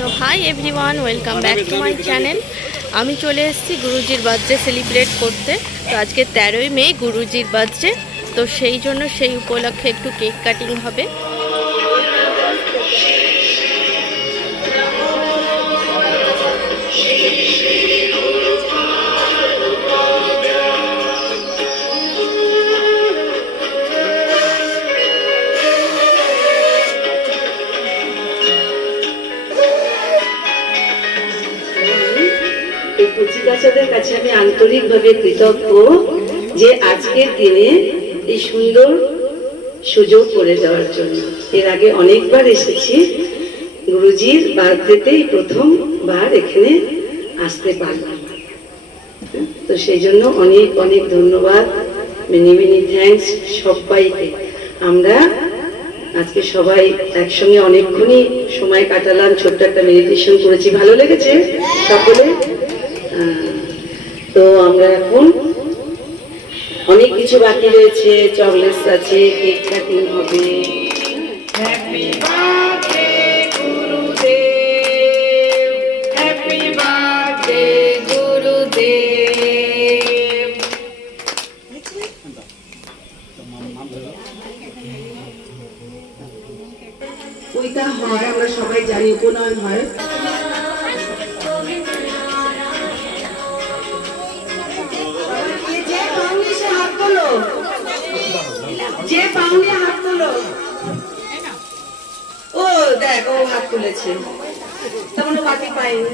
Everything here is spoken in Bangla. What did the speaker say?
তো hi everyone, welcome back to my channel. আমি চলে এসেছি গুরুজির বার্থডে সেলিব্রেট করতে। তো আজকে 13ই মে গুরুজির বার্থডে, তো সেই জন্য সেই উপলক্ষে একটু কেক কাটিং হবে। কচিকাচাদের কাছে আমি আন্তরিকভাবে কৃতজ্ঞ যে আজকের দিনে এই সুন্দর সুযোগ করে দেওয়ার জন্য। এর আগে অনেকবার এসেছি, গুরুজির বার্থডেতেই প্রথমবার এখানে আসতে পারলাম। তো সেই জন্য অনেক অনেক ধন্যবাদ, মেনি মেনি থ্যাঙ্কস সবাইকে। আমরা আজকে সবাই একসঙ্গে অনেকক্ষণই সময় কাটালাম, ছোট্ট একটা মেডিটেশন করেছি, ভালো লেগেছে সকলে। তো আমরা এখন অনেক কিছু বাকি রয়েছে, চকলেটস আছে, কেক কাটিং হবে। হ্যাপি বার্থডে গুরুদেব, হ্যাপি বার্থডে গুরুদেব। ওইটা হয়, আমরা সবাই জানি, উপনয়ন হয়। যে পাউনি হাত তোলো। ও দেখ, ও হাত তুলেছে, তখন বাকি পাইনি।